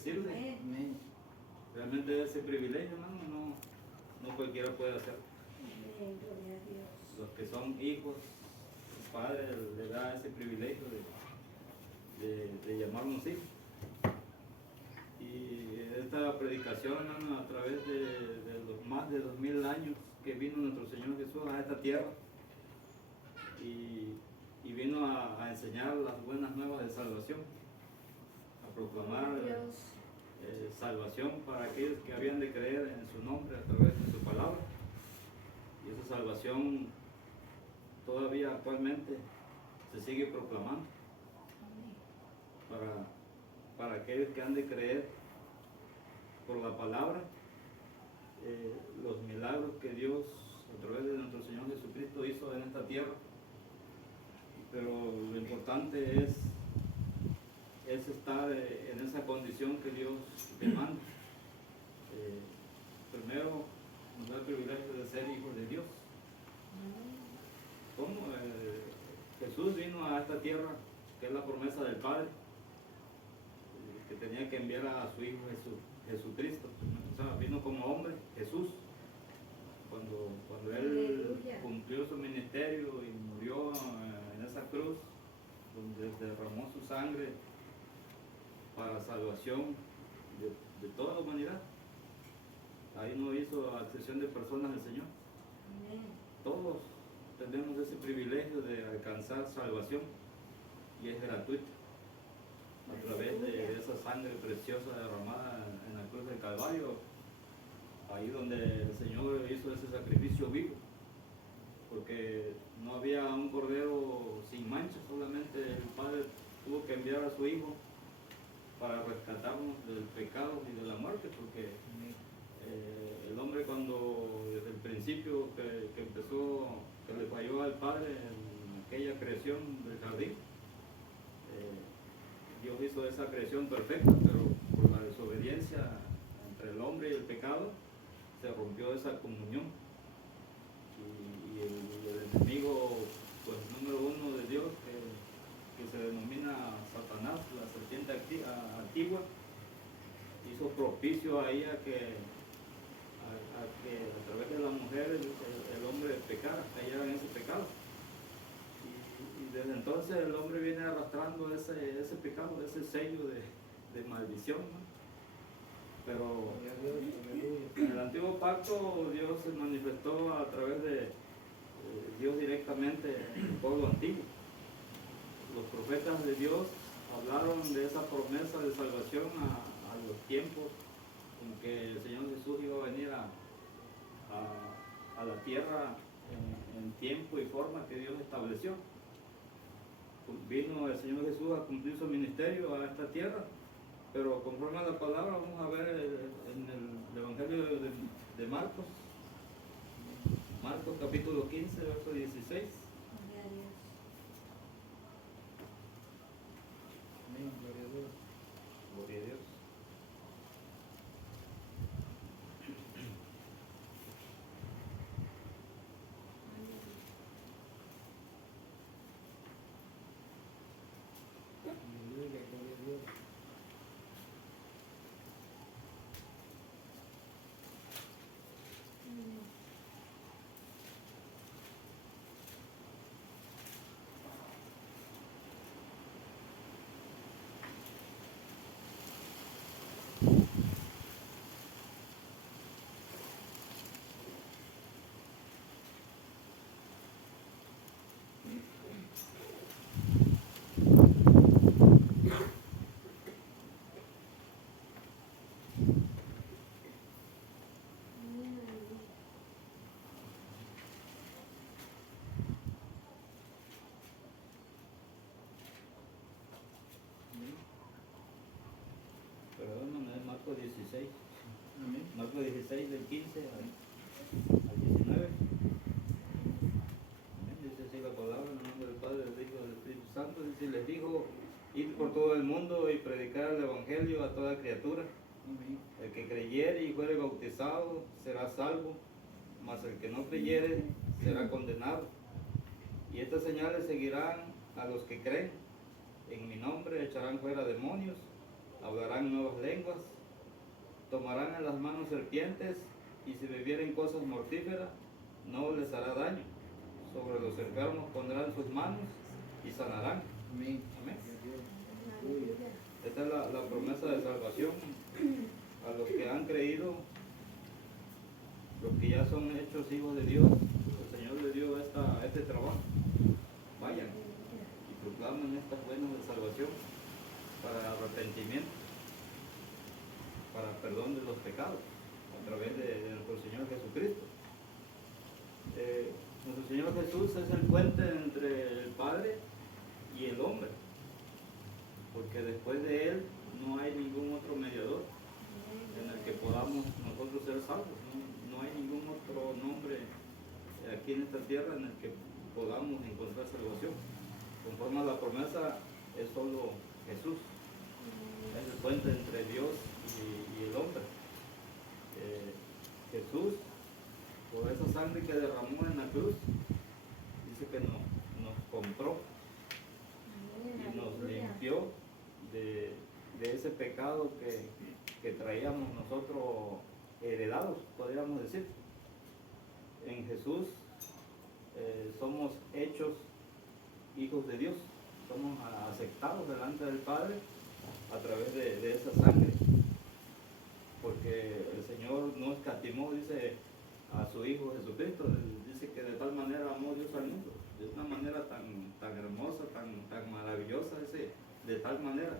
bendecirle. Amén. Realmente ese privilegio, hermano, no cualquiera puede hacer. Amén, gloria a Dios. Los que son hijos, el Padre le da ese privilegio de llamarnos hijos. Y esta predicación, hermano, a través de los más de 2000 años que vino nuestro Señor Jesús a esta tierra y vino a enseñar las buenas nuevas de salvación, a proclamar Dios. salvación para aquellos que habían de creer en su nombre a través de su palabra. Y esa salvación todavía actualmente se sigue proclamando para aquellos que han de creer por la palabra los milagros que Dios a través de nuestro Señor Jesucristo hizo en esta tierra. Pero lo importante es estar en esa condición que Dios demanda. Primero nos da el privilegio de ser hijos de Dios. ¿Cómo? Jesús vino a esta tierra, que es la promesa del Padre, que tenía que enviar a su Hijo Jesucristo. O sea, vino como hombre, Jesús. Cuando Él cumplió su ministerio y murió en esa cruz, donde derramó su sangre para salvación de toda la humanidad. Ahí no hizo excepción de personas el Señor. Todos tenemos ese privilegio de alcanzar salvación y es gratuito a través de esa sangre preciosa derramada en la cruz del Calvario, ahí donde el Señor hizo ese sacrificio vivo, porque no había un cordero sin mancha, solamente el Padre tuvo que enviar a su Hijo para rescatarnos del pecado y de la muerte, porque el hombre cuando desde el principio que empezó, que le falló al Padre en aquella creación del jardín, Dios hizo esa creación perfecta, pero por la desobediencia entre el hombre y el pecado se rompió esa comunión y el enemigo pues número uno de Dios que se denomina Satanás, la serpiente antigua, hizo propicio ahí a que a través de la mujer el hombre pecara, cayera en ese pecado. Y desde entonces el hombre viene arrastrando ese pecado, ese sello de maldición, ¿no? Pero en el antiguo pacto Dios se manifestó a través de Dios directamente en el pueblo antiguo. Los profetas de Dios hablaron de esa promesa de salvación a los tiempos en que el Señor Jesús iba a venir a la tierra en tiempo y forma que Dios estableció. Vino el Señor Jesús a cumplir su ministerio a esta tierra, pero conforme a la palabra vamos a ver en el Evangelio de Marcos, Marcos capítulo 15, verso 16. Gloria a Dios. Amén, gloria a Dios. Gloria a Dios. Aleluya, gloria a Dios. Perdón, es Marcos 16. Amén. Marcos 16 del 15 al 19. Amén. Dice así la palabra en el nombre del Padre, del Hijo y del Espíritu Santo. Dice, les dijo, id por todo el mundo y predicar el Evangelio a toda criatura. Amén. El que creyere y fuere bautizado será salvo, mas el que no creyere será condenado. Y estas señales seguirán a los que creen. En mi nombre echarán fuera demonios, hablarán nuevas lenguas. lenguas, tomarán en las manos serpientes, y si bebieren cosas mortíferas, no les hará daño. Sobre los enfermos pondrán sus manos y sanarán. Amén. Amén. Aleluya. Esta es la promesa de salvación a los que han creído, los que ya son hechos hijos de Dios. El Señor les dio este trabajo. Vayan y proclamen estas buenas de salvación para arrepentimiento, para perdón de los pecados, a través de nuestro Señor Jesucristo. Nuestro Señor Jesús es el puente entre el Padre y el hombre, porque después de Él no hay ningún otro mediador en el que podamos nosotros ser salvos. No hay ningún otro nombre aquí en esta tierra en el que podamos encontrar salvación. Conforme a la promesa, es solo Jesús. Es el puente entre Dios y el hombre. Jesús, por esa sangre que derramó en la cruz, dice que nos compró y nos limpió de ese pecado que traíamos nosotros heredados, podríamos decir. En Jesús somos hechos hijos de Dios, somos aceptados delante del Padre a través de esa sangre, porque el Señor no escatimó, dice, a su Hijo Jesucristo. Dice que de tal manera amó Dios al mundo, de una manera tan hermosa, tan maravillosa, dice, de tal manera.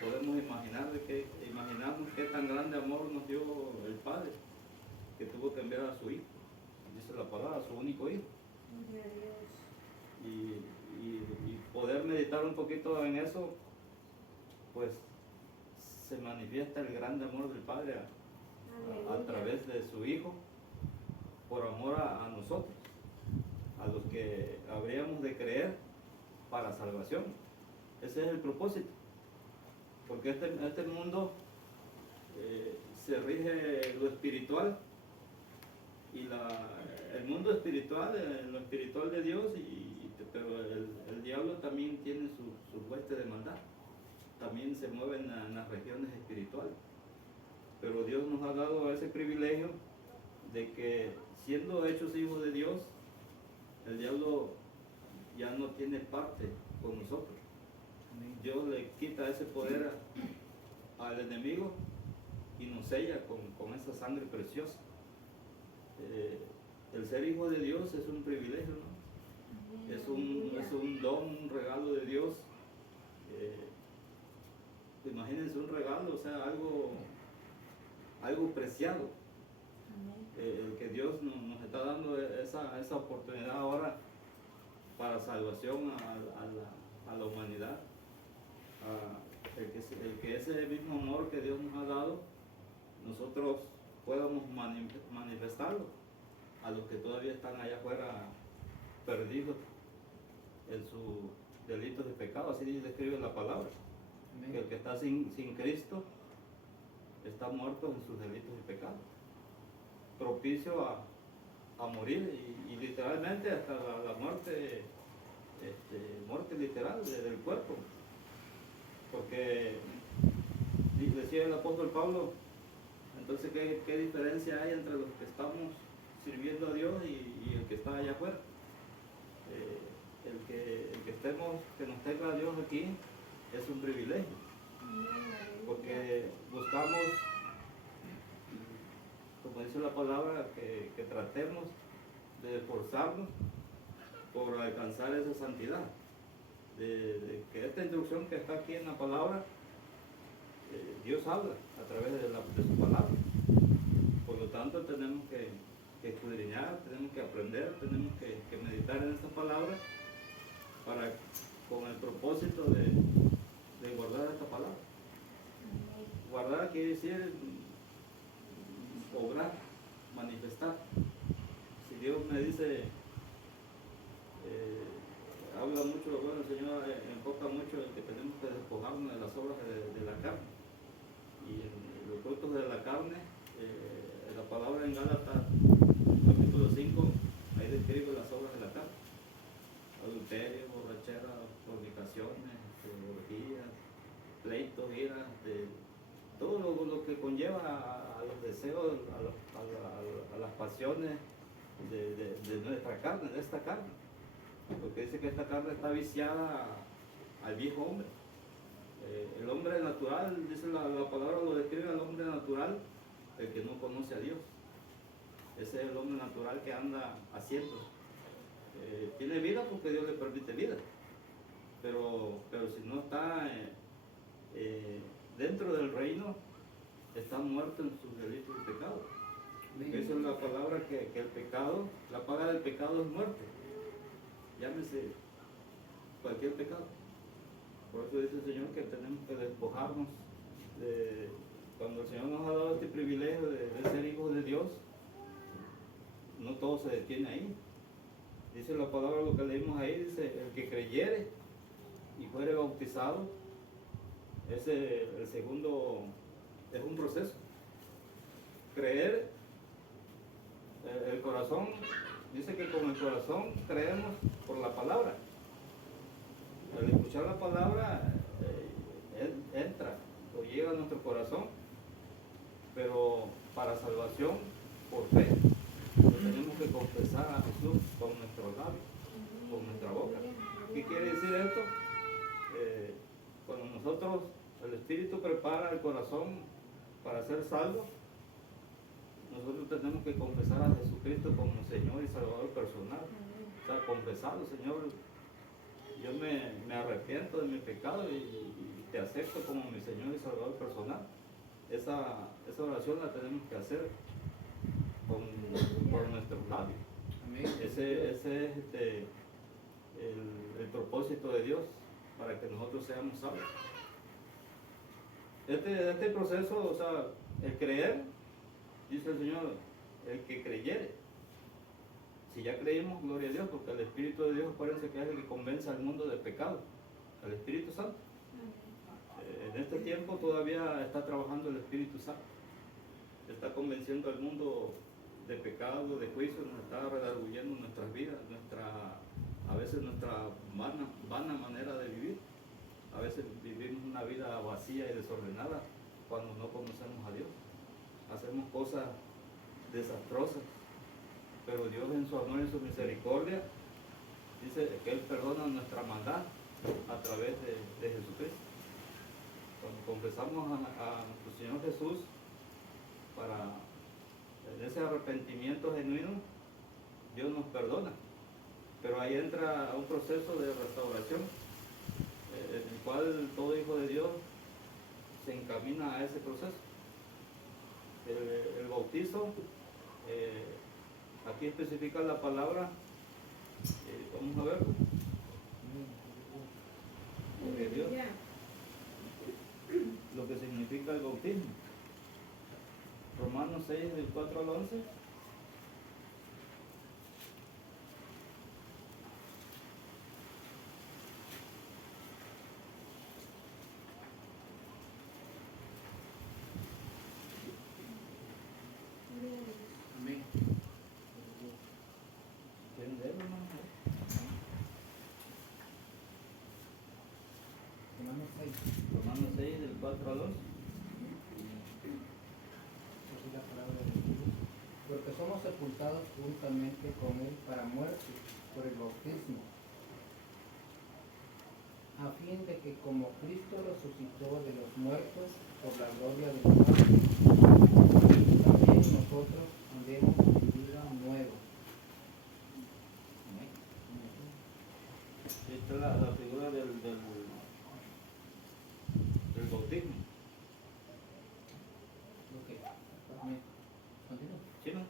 Podemos imaginamos qué tan grande amor nos dio el Padre, que tuvo que enviar a su Hijo, dice la palabra, a su único Hijo. Y poder meditar un poquito en eso, pues se manifiesta el grande amor del Padre a través de su Hijo, por amor a nosotros, a los que habríamos de creer para salvación. Ese es el propósito, porque este mundo se rige lo espiritual, y el mundo espiritual, lo espiritual de Dios, pero el diablo también tiene su hueste de maldad, también se mueve en las regiones espirituales. Pero Dios nos ha dado ese privilegio de que, siendo hechos hijos de Dios, el diablo ya no tiene parte con nosotros. Dios le quita ese poder al enemigo y nos sella con esa sangre preciosa. El ser hijo de Dios es un privilegio, ¿no? Es un don, un regalo de Dios. Imagínense un regalo, o sea, algo preciado. El que Dios nos está dando esa oportunidad ahora para salvación a la humanidad. El que ese mismo amor que Dios nos ha dado, nosotros podamos manifestarlo a los que todavía están allá afuera perdidos en sus delitos de pecado. Así describe la palabra. Amén. Que el que está sin Cristo está muerto en sus delitos y pecados, propicio a morir, y literalmente hasta la muerte, muerte literal del cuerpo, porque decía el apóstol Pablo, entonces ¿qué diferencia hay entre los que estamos sirviendo a Dios y el que está allá afuera? Que nos tenga Dios aquí es un privilegio, porque buscamos, como dice la palabra, que tratemos de esforzarnos por alcanzar esa santidad, de que esta instrucción que está aquí en la palabra, Dios habla a través de su palabra. Por lo tanto, tenemos que escudriñar, tenemos que aprender, tenemos que meditar en esta palabra con el propósito de guardar esta palabra. Guardar quiere decir obrar, manifestar. Si Dios me dice, habla mucho, bueno, el Señor enfoca mucho en que tenemos que despojarnos de las obras de la carne. Y en los frutos de la carne, la palabra en Gálatas capítulo 5, ahí describe las obras de la carne: adulterio, borrachera, fornicaciones, orgías, pleitos, iras, que conlleva a los deseos, a las pasiones de nuestra carne, de esta carne. Porque dice que esta carne está viciada al viejo hombre. El hombre natural, dice la palabra, lo describe al hombre natural, el que no conoce a Dios. Ese es el hombre natural que anda haciendo. Tiene vida porque Dios le permite vida. Pero si no está dentro del reino, está muerto en sus delitos y pecados. Esa es la palabra que el pecado, la paga del pecado es muerte. Llámese cualquier pecado. Por eso dice el Señor que tenemos que despojarnos de, cuando el Señor nos ha dado este privilegio de ser hijos de Dios, no todo se detiene ahí. Dice la palabra, lo que leímos ahí, dice, el que creyere y fuere bautizado, el segundo es un proceso. Creer, el corazón, dice que con el corazón creemos por la palabra. Al escuchar la palabra, entra o llega a nuestro corazón, pero para salvación, por fe, lo tenemos que confesar a Jesús con nuestros labios, con nuestra boca. ¿Qué quiere decir esto? Cuando nosotros, el Espíritu prepara el corazón para ser salvo, nosotros tenemos que confesar a Jesucristo como Señor y Salvador personal. O sea, confesarlo, Señor, yo me arrepiento de mi pecado y te acepto como mi Señor y Salvador personal. Esa oración la tenemos que hacer por nuestros labios. Ese es el propósito de Dios, para que nosotros seamos salvos. Este proceso, o sea, el creer, dice el Señor, el que creyere. Si ya creímos, gloria a Dios, porque el Espíritu de Dios, acuérdense que es el que convence al mundo del pecado, al Espíritu Santo. En este tiempo todavía está trabajando el Espíritu Santo, está convenciendo al mundo de pecado, de juicio, nos está redarguyendo nuestras vidas, a veces nuestra vana manera de vivir. A veces vivimos una vida vacía y desordenada cuando no conocemos a Dios. Hacemos cosas desastrosas, pero Dios en su amor y en su misericordia dice que Él perdona nuestra maldad a través de Jesucristo. Cuando confesamos a nuestro Señor Jesús en ese arrepentimiento genuino, Dios nos perdona. Pero ahí entra un proceso de restauración, en el cual todo hijo de Dios se encamina a ese proceso. El bautizo, aquí especifica la palabra, vamos a ver, gloria a Dios, lo que significa el bautismo. Romanos 6, del 4 al 11. Amén. ¿Quieren leerlo, hermano? Romanos 6. Romanos 6, del 4 al 11. Así la palabra de Dios. Porque somos sepultados juntamente con Él para muerte por el bautismo, a fin de que como Cristo resucitó de los muertos por la gloria del Padre, también nosotros andemos en vida nueva. Amén. Esta es la figura del bautismo. Ok. Amén. Continúa. ¿Sí, no?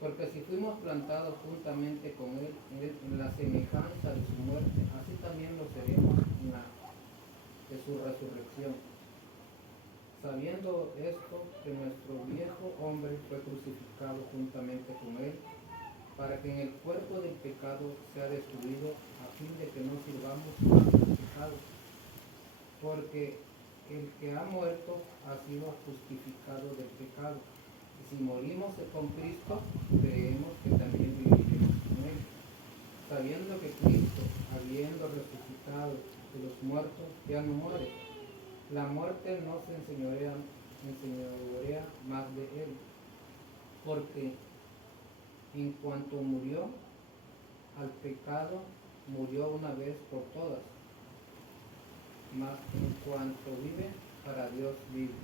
Porque si fuimos plantados juntamente con Él en la semejanza de su muerte, así también lo seremos de su resurrección. Sabiendo esto, que nuestro viejo hombre fue crucificado juntamente con Él, para que en el cuerpo del pecado sea destruido, a fin de que no sirvamos más al pecado. Porque el que ha muerto ha sido justificado del pecado. Si morimos con Cristo, creemos que también viviremos con Él, sabiendo que Cristo, habiendo resucitado de los muertos, ya no muere. La muerte no se enseñorea enseñorea más de él, porque en cuanto murió al pecado, murió una vez por todas, mas en cuanto vive, para Dios vive.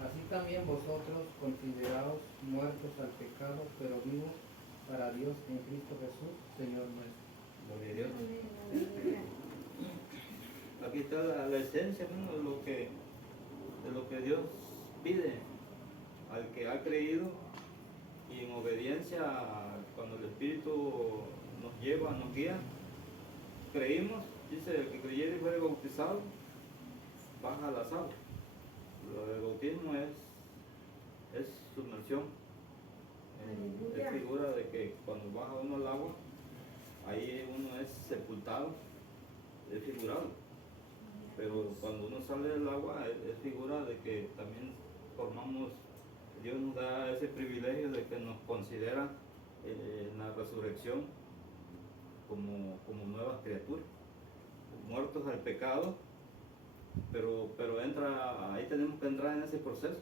Así también vosotros consideraos muertos al pecado, pero vivos para Dios en Cristo Jesús, Señor nuestro. Gloria a Dios. Aleluya. Aquí está la esencia, ¿no? de lo que Dios pide al que ha creído, y en obediencia cuando el Espíritu nos lleva, nos guía, creímos, dice, el que creyere y fuere bautizado, baja a las aguas. Lo del bautismo es sumersión. Es Aleluya. figura de que cuando baja uno al agua, ahí uno es sepultado, es figurado. Pero cuando uno sale del agua, es figura de que también formamos, Dios nos da ese privilegio de que nos considera en la resurrección como nuevas criaturas, muertos al pecado, pero ahí tenemos que entrar en ese proceso,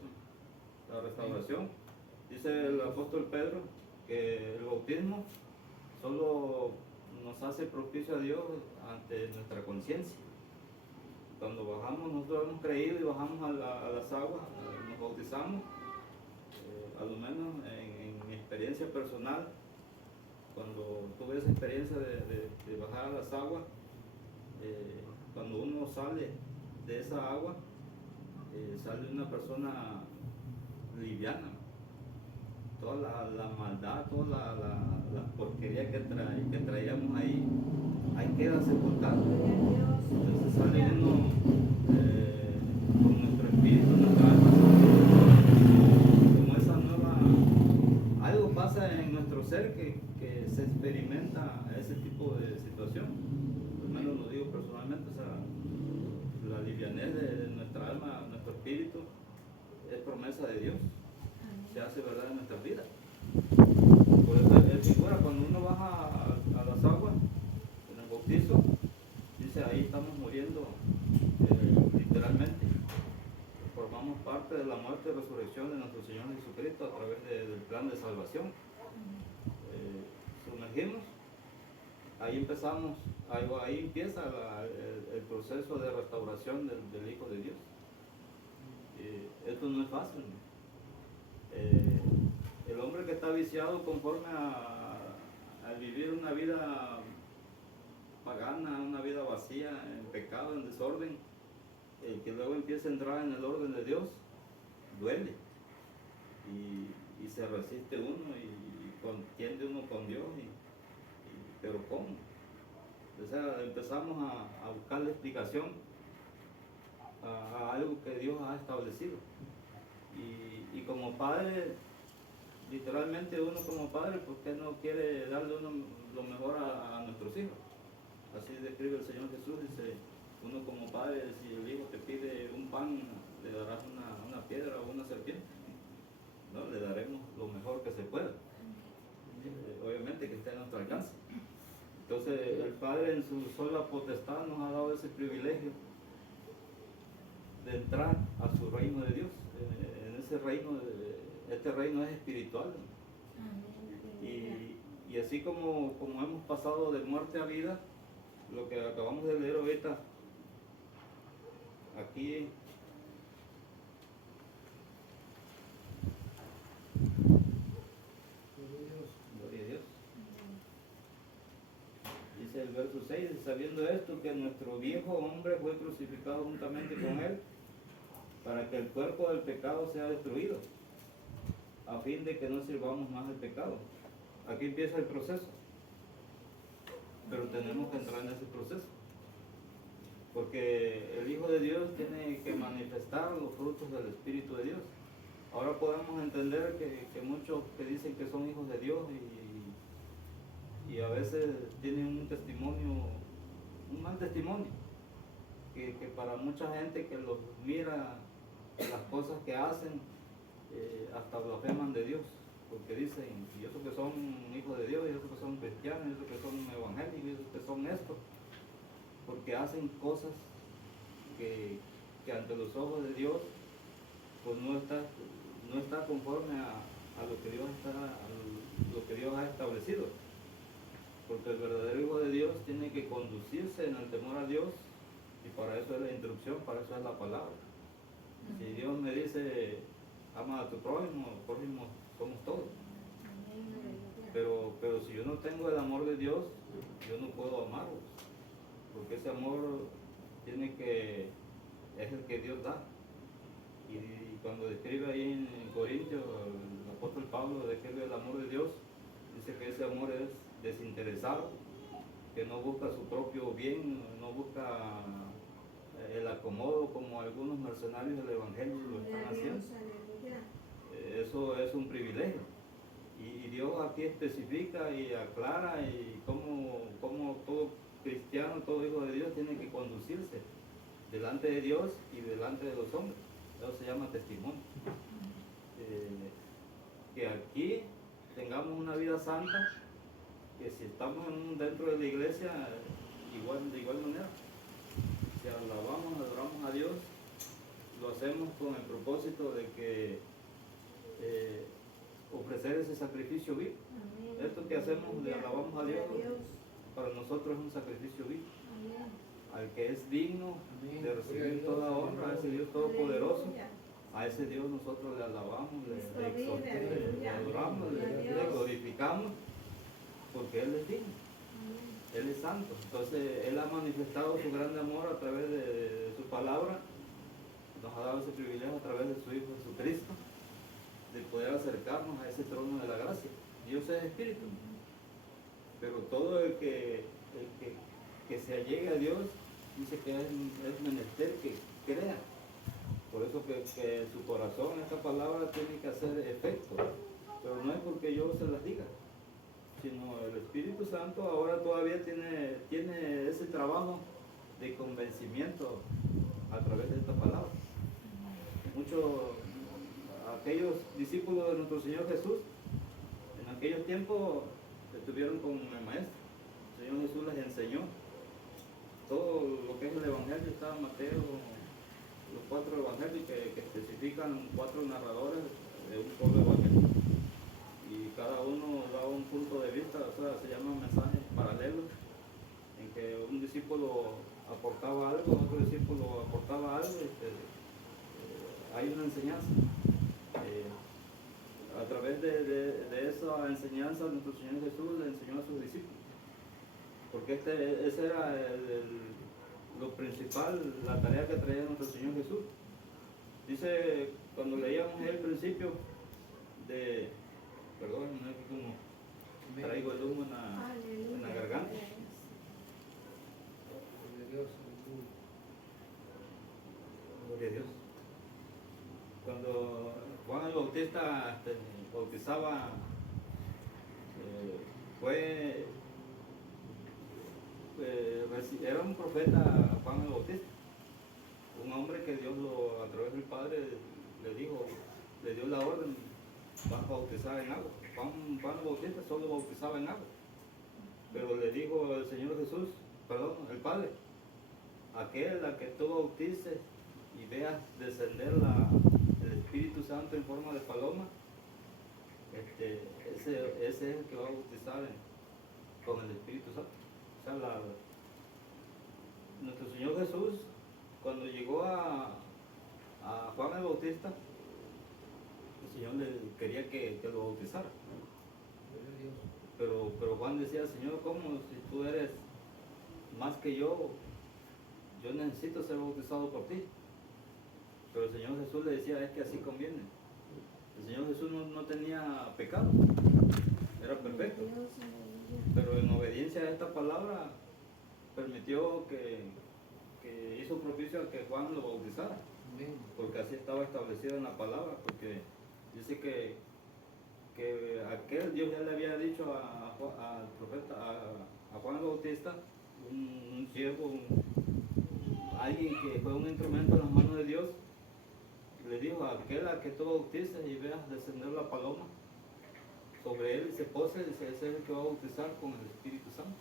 la restauración. Dice el apóstol Pedro que el bautismo solo nos hace propicio a Dios ante nuestra conciencia. Cuando bajamos, nosotros hemos creído y bajamos a las aguas, nos bautizamos, a lo menos en mi experiencia personal, cuando tuve esa experiencia de bajar a las aguas, cuando uno sale de esa agua, sale una persona liviana. Toda la maldad, toda la porquería que traíamos ahí queda sepultada. Gloria a Dios. Entonces sale uno con nuestro espíritu, nuestra alma, como esa nueva, algo pasa en nuestro ser que se experimenta ese tipo de situación. Al menos lo digo personalmente, o sea, la livianez de nuestra alma, nuestro espíritu, es promesa de Dios, se hace verdad en nuestras vidas. Por eso es figura, cuando uno baja a las aguas, en el bautizo, dice ahí estamos muriendo literalmente. Formamos parte de la muerte y resurrección de nuestro Señor Jesucristo a través del plan de salvación. Sumergimos, ahí empezamos, ahí empieza el proceso de restauración del Hijo de Dios. Esto no es fácil, ¿no? El hombre que está viciado conforme a vivir una vida pagana, una vida vacía, en pecado, en desorden, el que luego empieza a entrar en el orden de Dios, duele y se resiste uno y contiende uno con Dios, pero ¿cómo? O sea, empezamos a buscar la explicación a algo que Dios ha establecido. Y como padre, literalmente uno como padre, ¿por qué no quiere darle uno lo mejor a nuestros hijos? Así describe el Señor Jesús, dice, uno como padre, si el hijo te pide un pan, le darás una piedra o una serpiente. No, le daremos lo mejor que se pueda. Obviamente que esté a nuestro alcance. Entonces el Padre en su sola potestad nos ha dado ese privilegio de entrar a su reino de Dios. En ese reino, este reino es espiritual. Y así como hemos pasado de muerte a vida, lo que acabamos de leer ahorita, aquí gloria a Dios. Dice el verso 6, sabiendo esto, que nuestro viejo hombre fue crucificado juntamente con él, para que el cuerpo del pecado sea destruido, a fin de que no sirvamos más al pecado. Aquí empieza el proceso, pero tenemos que entrar en ese proceso, porque el Hijo de Dios tiene que manifestar los frutos del Espíritu de Dios. Ahora podemos entender que muchos que dicen que son hijos de Dios y a veces tienen un testimonio, un mal testimonio, que para mucha gente que los mira las cosas que hacen, hasta blasfeman de Dios, porque dicen, y esos que son hijos de Dios, y esos que son cristianos, y esos que son evangélicos, y esos que son esto, porque hacen cosas que ante los ojos de Dios pues no está conforme a lo que lo que Dios ha establecido. Porque el verdadero Hijo de Dios tiene que conducirse en el temor a Dios, y para eso es la instrucción, para eso es la palabra. Si Dios me dice, ama a tu prójimo somos todos. Pero si yo no tengo el amor de Dios, yo no puedo amarlos, porque ese amor es el que Dios da. Y cuando describe ahí en Corintios, el apóstol Pablo describe el amor de Dios, dice que ese amor es desinteresado, que no busca su propio bien, no busca el acomodo como algunos mercenarios del Evangelio lo están haciendo. Eso es un privilegio. Y Dios aquí especifica y aclara y cómo todo cristiano, todo hijo de Dios tiene que conducirse delante de Dios y delante de los hombres. Eso se llama testimonio. Que aquí tengamos una vida santa, que si estamos dentro de la iglesia, de igual manera, si adoramos a Dios, lo hacemos con el propósito de que ofrecer ese sacrificio vivo. Esto que hacemos de alabamos a Dios, para nosotros es un sacrificio vivo. Al que es digno de recibir toda honra, a ese Dios todopoderoso, a ese Dios nosotros le alabamos, le exaltamos, le adoramos, le glorificamos, porque Él es digno, Él es santo. Entonces Él ha manifestado su grande amor a través de su palabra, nos ha dado ese privilegio a través de su Hijo Jesucristo, de poder acercarnos a ese trono de la gracia. Dios es espíritu, pero todo el que se allegue a Dios, dice que es menester que crea. Por eso que en su corazón esta palabra tiene que hacer efecto, pero no es porque yo se las diga, sino el Espíritu Santo ahora todavía tiene ese trabajo de convencimiento a través de esta palabra. Aquellos discípulos de nuestro Señor Jesús, en aquellos tiempos estuvieron con el Maestro. El Señor Jesús les enseñó todo lo que es el Evangelio. Está Mateo, los 4 evangelios que especifican 4 narradores de un solo evangelio, y cada uno da un punto de vista, o sea, se llaman mensajes paralelos, en que un discípulo aportaba algo, otro discípulo aportaba algo. Hay una enseñanza. A través de esa enseñanza, nuestro Señor Jesús le enseñó a sus discípulos, porque ese era lo principal, la tarea que traía nuestro Señor Jesús. Dice, cuando leíamos el principio perdón, no es que como traigo el humo en la garganta. Gloria a Dios. Cuando Juan el Bautista bautizaba, era un profeta Juan el Bautista, un hombre que Dios a través del Padre le dio la orden, vas a bautizar en agua. Juan el Bautista solo bautizaba en agua, pero le dijo el Señor Jesús, el Padre, aquel a que tú bautices y veas descender el Espíritu Santo en forma de paloma, ese es el que va a bautizar con el Espíritu Santo. O sea, nuestro Señor Jesús, cuando llegó a Juan el Bautista, el Señor le quería que lo bautizara. Pero Juan decía, Señor, ¿cómo? Si tú eres más que yo necesito ser bautizado por ti. Pero el Señor Jesús le decía, es que así conviene. El Señor Jesús no tenía pecado, era perfecto, pero en obediencia a esta palabra permitió que hizo propicio a que Juan lo bautizara, porque así estaba establecido en la palabra, porque dice que aquel Dios ya le había dicho al profeta, a Juan el Bautista, un siervo, alguien que fue un instrumento en las manos de Dios, le dijo, aquel a que tú bautices y veas descender la paloma sobre él y se pose, ese es el que va a bautizar con el Espíritu Santo.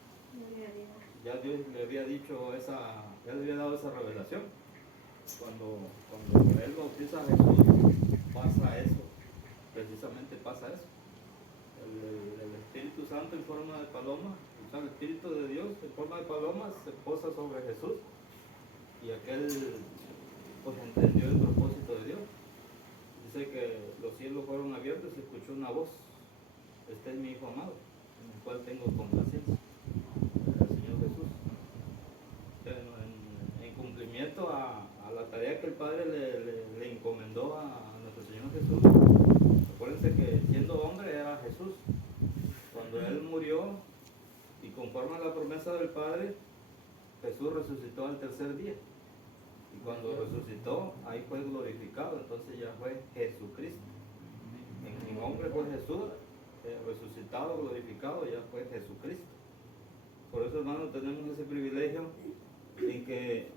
Ya Dios le había dicho ya le había dado esa revelación. Cuando él bautiza a Jesús, Santo en forma de paloma, o sea, el Espíritu de Dios en forma de paloma se posa sobre Jesús y aquel pues entendió el propósito de Dios. Dice que los cielos fueron abiertos y se escuchó una voz: este es mi Hijo amado, en el cual tengo complacencia. El Señor Jesús. O sea, en cumplimiento a la tarea que el Padre le encomendó a nuestro Señor Jesús. Acuérdense que siendo hombre era Jesús. Cuando Él murió y conforme a la promesa del Padre, Jesús resucitó al tercer día. Y cuando resucitó, ahí fue glorificado, entonces ya fue Jesucristo. En hombre fue Jesús, resucitado, glorificado, ya fue Jesucristo. Por eso, hermanos, tenemos ese privilegio en que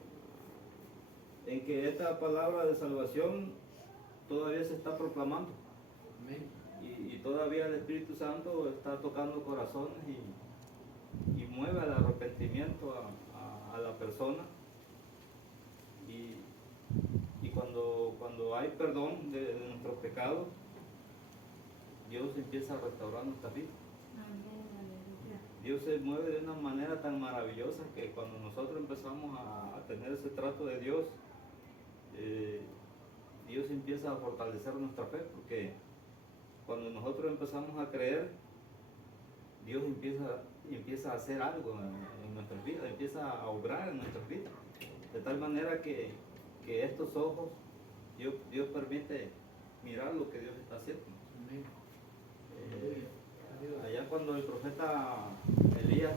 esta palabra de salvación todavía se está proclamando. Y todavía el Espíritu Santo está tocando corazones y mueve al arrepentimiento a la persona. Y cuando hay perdón de nuestros pecados, Dios empieza a restaurar nuestra vida. Amén, aleluya. Dios se mueve de una manera tan maravillosa que cuando nosotros empezamos a tener ese trato de Dios, Dios empieza a fortalecer nuestra fe, porque cuando nosotros empezamos a creer, Dios empieza a hacer algo en nuestras vidas, empieza a obrar en nuestras vidas, de tal manera que estos ojos, Dios permite mirar lo que Dios está haciendo. Allá cuando el profeta Elías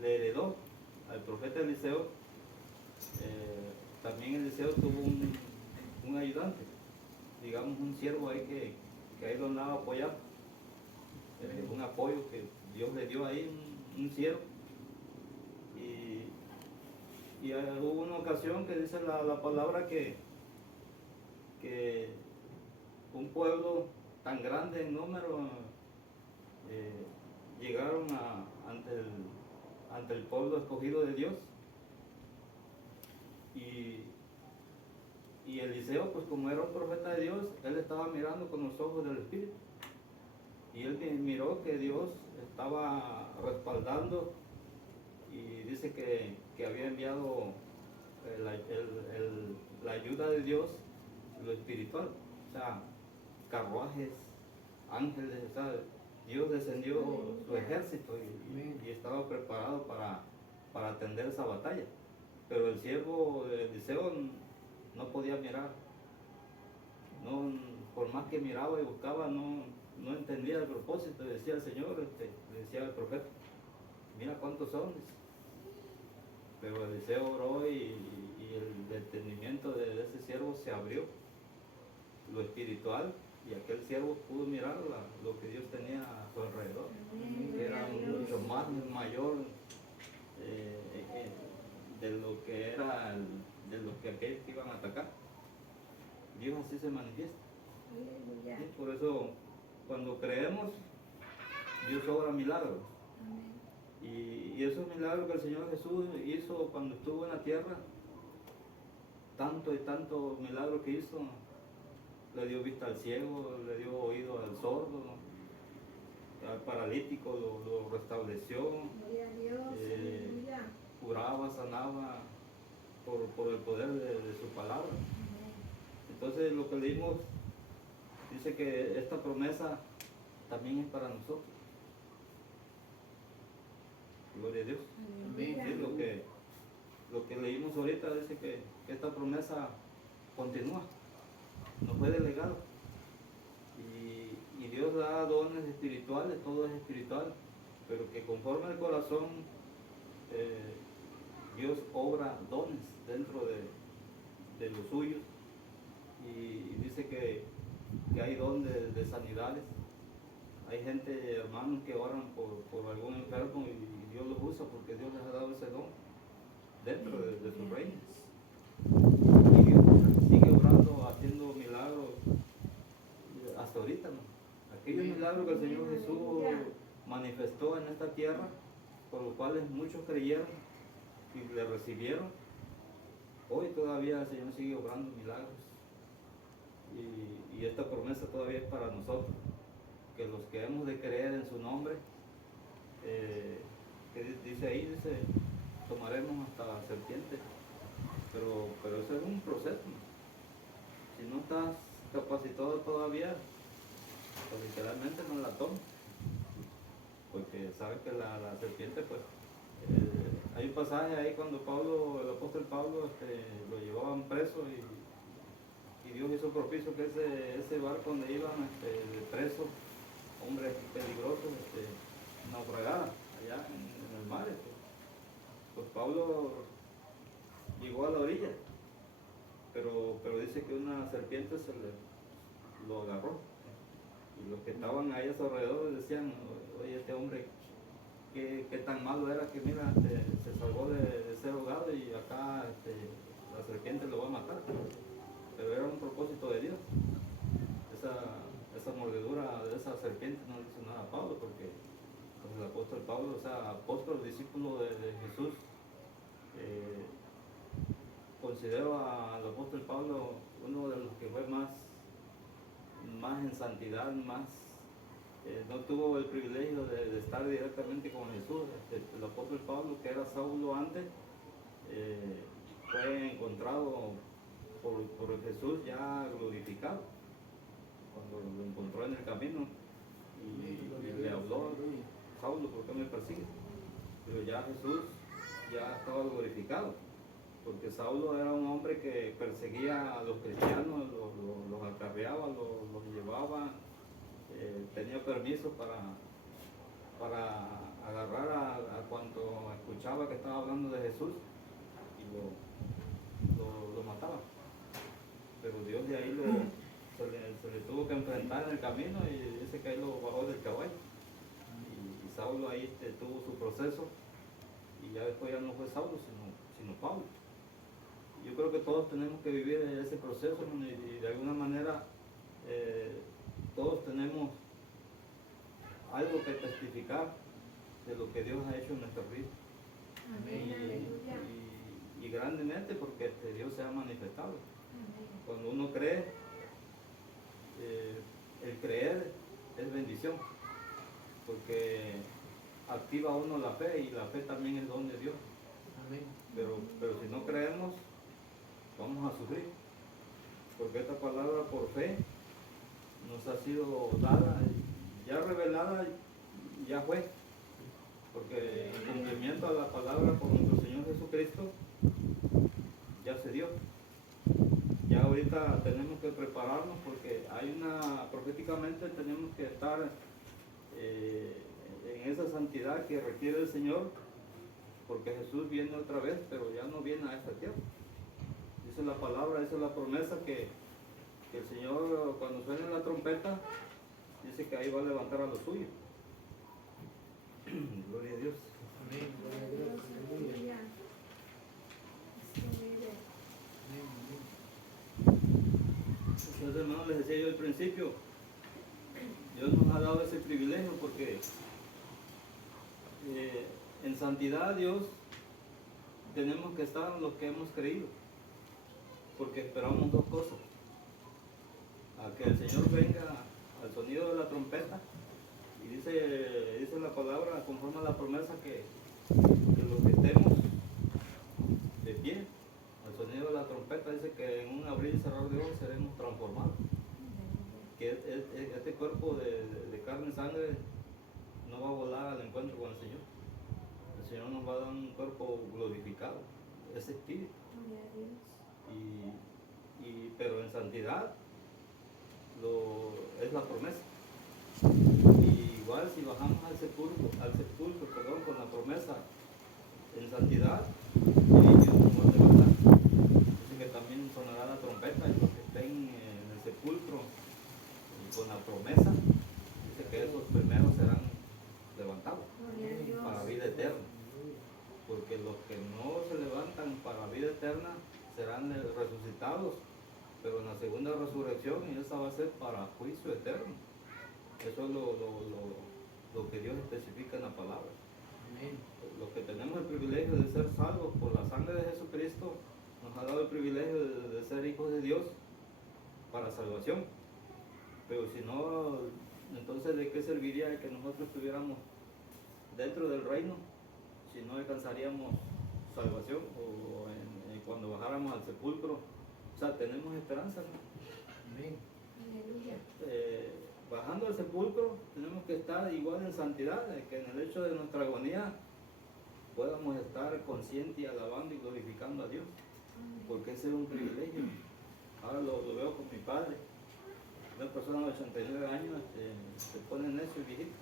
le heredó al profeta Eliseo, también Eliseo tuvo un ayudante, digamos un siervo ahí que ahí lo andaba apoyando, un apoyo que Dios le dio ahí, un siervo. Y hubo una ocasión que dice la palabra que un pueblo tan grande en número llegaron ante el pueblo escogido de Dios. Y Eliseo, pues como era un profeta de Dios, él estaba mirando con los ojos del Espíritu. Y él miró que Dios estaba respaldando, y dice que había enviado la ayuda de Dios, lo espiritual, o sea, carruajes, ángeles, o sea, Dios descendió su ejército y estaba preparado para atender esa batalla. Pero el siervo de Eliseo no podía mirar, por más que miraba y buscaba, no entendía el propósito. Y decía el Señor, le decía al profeta: mira cuántos son. Pero Eliseo oró y el entendimiento de ese siervo se abrió, lo espiritual, y aquel siervo pudo mirar lo que Dios tenía a su alrededor, que era mucho más mayor de lo que era, de lo que aquellos que iban a atacar. Dios así se manifiesta. Aleluya. ¿Sí? Por eso, cuando creemos, Dios obra milagros. Amén. Y esos milagros que el Señor Jesús hizo cuando estuvo en la tierra, tanto y tanto milagro que hizo, le dio vista al ciego, le dio oído al sordo, al paralítico lo restableció, Gloria a Dios. Aleluya. curaba, sanaba por el poder de su palabra. Amén. Entonces lo que leímos dice que esta promesa también es para nosotros. Gloria a Dios. Aleluya. Sí, lo que leímos ahorita dice que esta promesa continúa, nos fue delegado. Y Dios da dones espirituales, todo es espiritual, pero que conforme al corazón, Dios obra dones dentro de los suyos. Y dice que hay don de sanidades. Hay gente, hermanos, que oran por algún enfermo y Dios los usa porque Dios les ha dado ese don dentro de su reino. Sigue obrando, haciendo milagros hasta ahorita, ¿no? Aquellos milagros que el Señor Jesús manifestó en esta tierra, por los cuales muchos creyeron y le recibieron, hoy todavía el Señor sigue obrando milagros. y esta promesa todavía es para nosotros, que los que hemos de creer en su nombre, que dice ahí, dice, tomaremos hasta serpientes, pero eso es un proceso. Si no estás capacitado todavía, pues literalmente no la tomes, porque sabes que la serpiente, pues, hay un pasaje ahí cuando el apóstol Pablo, lo llevaban preso y Dios hizo propicio que ese barco donde iban presos, hombres peligrosos, naufragaran allá en el mar. Pues Pablo llegó a la orilla, pero dice que una serpiente lo agarró. Y los que estaban ahí a su alrededor decían, oye, este hombre, qué tan malo era que mira, se salvó de ser ahogado y acá la serpiente lo va a matar. Pero era un propósito de Dios. Esa mordedura de esa serpiente no le hizo nada a Pablo, porque pues, el apóstol Pablo, o sea, apóstol, discípulo de Jesús, considero al apóstol Pablo uno de los que fue más en santidad, no tuvo el privilegio de estar directamente con Jesús. El apóstol Pablo, que era Saulo antes, fue encontrado por Jesús ya glorificado, cuando lo encontró en el camino y le habló, Saulo, ¿por qué me persigues? Pero ya Jesús ya estaba glorificado, porque Saulo era un hombre que perseguía a los cristianos, los acarreaba, los llevaba, tenía permiso para agarrar a cuanto escuchaba que estaba hablando de Jesús y lo mataba. Pero Dios de ahí se le tuvo que enfrentar en el camino y dice que ahí lo bajó del caballo. Y Saulo ahí tuvo su proceso y ya después ya no fue Saulo sino Pablo. Yo creo que todos tenemos que vivir ese proceso, ¿no? Y de alguna manera todos tenemos algo que testificar de lo que Dios ha hecho en nuestra vida. Amén, aleluya. Y grandemente porque Dios se ha manifestado. Amén. Cuando uno cree, el creer es bendición, porque activa uno la fe y la fe también es don de Dios. Amén. Pero si no creemos, vamos a sufrir, porque esta palabra por fe nos ha sido dada, ya revelada, ya fue, porque el cumplimiento a la palabra por nuestro Señor Jesucristo ya se dio. Ya ahorita tenemos que prepararnos porque proféticamente tenemos que estar en esa santidad que requiere el Señor, porque Jesús viene otra vez, pero ya no viene a esta tierra. Dice la palabra, esa es la promesa que el Señor, cuando suene la trompeta, dice que ahí va a levantar a los suyos. Gloria a Dios. Amén. Gloria a Dios, Dios. Aleluya. aleluya. Esto mire. Entonces, hermanos, les decía yo al principio, Dios nos ha dado ese privilegio porque en santidad Dios tenemos que estar los que hemos creído, porque esperamos dos cosas: a que el Señor venga al sonido de la trompeta, y dice la palabra conforme a la promesa que los que estemos de pie al sonido de la trompeta, dice que en un abrir y cerrar de ojos seremos transformados, que este cuerpo de carne y sangre no va a volar al encuentro con el Señor. El Señor nos va a dar un cuerpo glorificado, ese espíritu. Gloria a Dios. Pero en santidad es la promesa. Y igual si bajamos al sepulcro, con la promesa en santidad, Dios nos va a levantar. Dice que también sonará la trompeta y los que estén en el sepulcro con la promesa, dice que esos primeros serán levantados Gloria a Dios. para vida eterna, porque los que no se levantan para vida eterna serán resucitados, pero en la segunda resurrección, y esa va a ser para juicio eterno. Eso es lo que Dios especifica en la palabra. Amén. Los que tenemos el privilegio de ser salvos por la sangre de Jesucristo, nos ha dado el privilegio de ser hijos de Dios. para salvación. Pero si no, entonces ¿de qué serviría que nosotros estuviéramos dentro del reino si no alcanzaríamos salvación o cuando bajáramos al sepulcro? O sea, tenemos esperanza, ¿no? Amén. Aleluya. Bajando al sepulcro tenemos que estar igual en santidad, que en el hecho de nuestra agonía podamos estar conscientes y alabando y glorificando a Dios, porque ese es un privilegio. Ahora lo veo con mi padre, una persona de 89 años, se pone necio y viejito.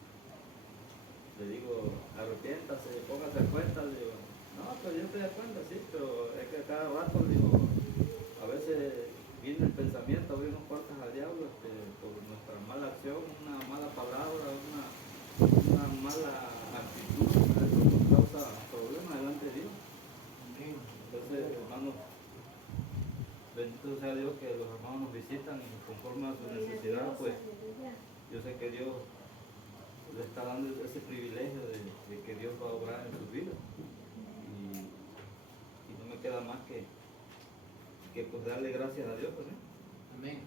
Le digo, arrepiéntase, póngase a cuenta. Le digo, no, pero yo estoy a cuenta, sí, pero es que cada rato, le digo, a veces viene el pensamiento, abrimos puertas al diablo por nuestra mala acción, una mala palabra, una mala actitud, eso nos causa problemas delante de Dios. Amén. Entonces, hermanos, bendito sea Dios que los hermanos nos visitan y conforme a su necesidad, pues Aleluya. yo sé que Dios le está dando ese privilegio de que Dios va a obrar en sus vidas. Y no me queda más que pues darle gracias a Dios, pues, ¿sí? Amén.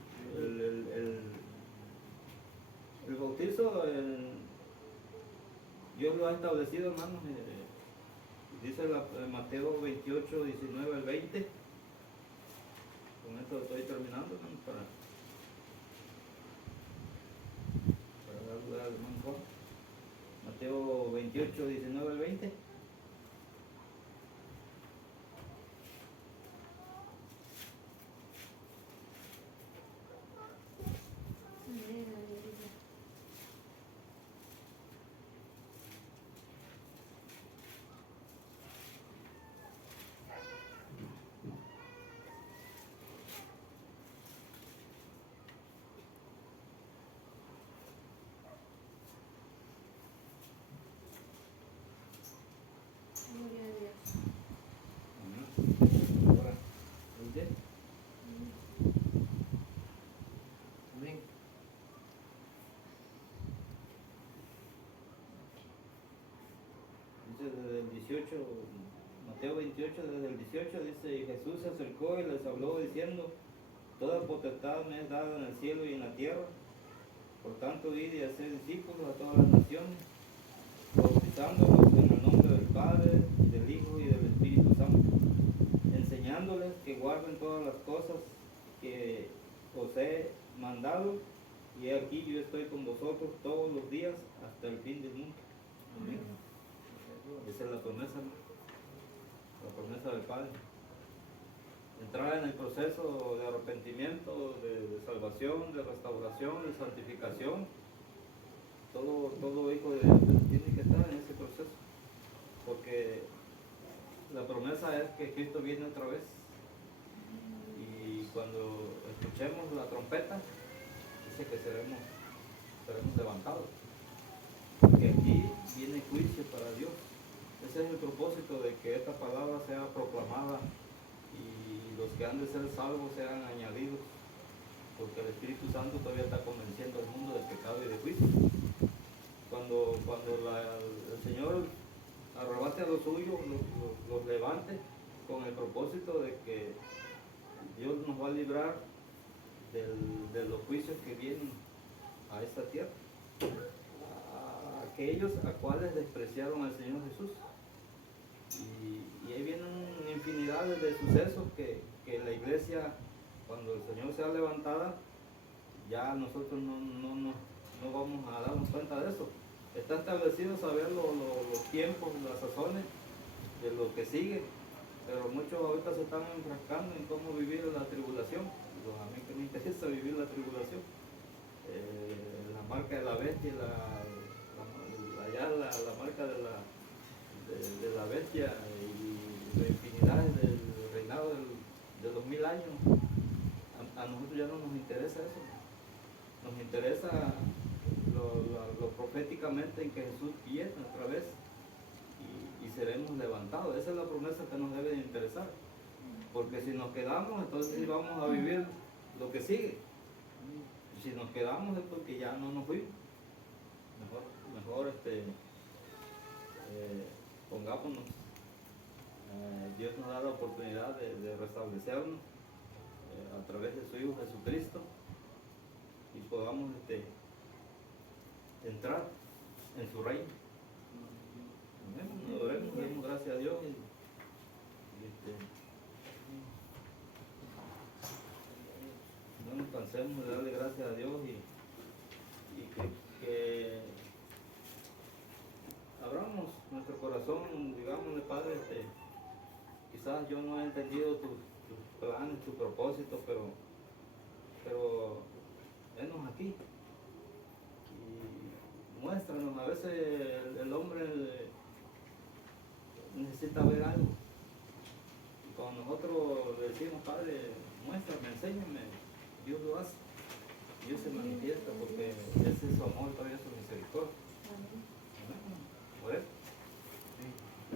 El bautizo, Dios lo ha establecido, hermanos. Dice Mateo 28, 19 al 20. Con esto estoy terminando, hermanos, para dar lugar al hermano Juan. Mateo 28, 19 al 20. Amén. Aleluya. Gloria a Dios. Ahora, ¿oíste? Amén. Dice desde el 18, Mateo 28, desde el 18, dice, y Jesús se acercó y les habló diciendo, toda potestad me es dada en el cielo y en la tierra, por tanto id y haced discípulos a todas las naciones, bautizándolos en el nombre del Padre, del Hijo y del Espíritu Santo, enseñándoles que guarden todas las cosas que os he mandado, y he aquí yo estoy con vosotros todos los días hasta el fin del mundo. Amén. Esa es la promesa, ¿no? La promesa del Padre. Entrar en el proceso de arrepentimiento, de salvación, de restauración, de santificación. Todo hijo de Dios tiene que estar en ese proceso, porque la promesa es que Cristo viene otra vez, y cuando escuchemos la trompeta dice que seremos levantados, porque aquí viene juicio para Dios. Ese es el propósito de que esta palabra sea proclamada y los que han de ser salvos sean añadidos, porque el Espíritu Santo todavía está convenciendo al mundo de pecado y de juicio. Cuando el Señor arrebate a los suyos, los levante con el propósito de que Dios nos va a librar de los juicios que vienen a esta tierra, a aquellos a cuales despreciaron al Señor Jesús. Y ahí vienen infinidades de sucesos que la iglesia, cuando el Señor sea levantada, ya nosotros no vamos a darnos cuenta de eso. Está establecido saber los tiempos, las sazones de lo que sigue, pero muchos ahorita se están enfrascando en cómo vivir la tribulación. Pues a mí que me interesa vivir la tribulación, la marca de la bestia, la marca de la bestia y la infinidad del reinado de los 1000 años. A nosotros ya no nos interesa eso. Nos interesa lo proféticamente en que Jesús viene otra vez y seremos levantados. Esa es la promesa que nos debe de interesar, porque si nos quedamos, entonces sí vamos a vivir lo que sigue. Y si nos quedamos es porque ya no nos fuimos. Mejor pongámonos. Dios nos da la oportunidad de restablecernos a través de su Hijo Jesucristo y podamos entrar en su reino. Amén. Oremos, demos gracias a Dios no nos cansemos de darle gracias a Dios y que abramos nuestro corazón, digámosle, Padre, quizás yo no he entendido tus planes, tus propósitos, pero venos aquí y muéstranos. A veces el hombre necesita ver algo y cuando nosotros le decimos, Padre, muéstrame, enséñame, Dios lo hace, Dios se manifiesta porque ese es su amor.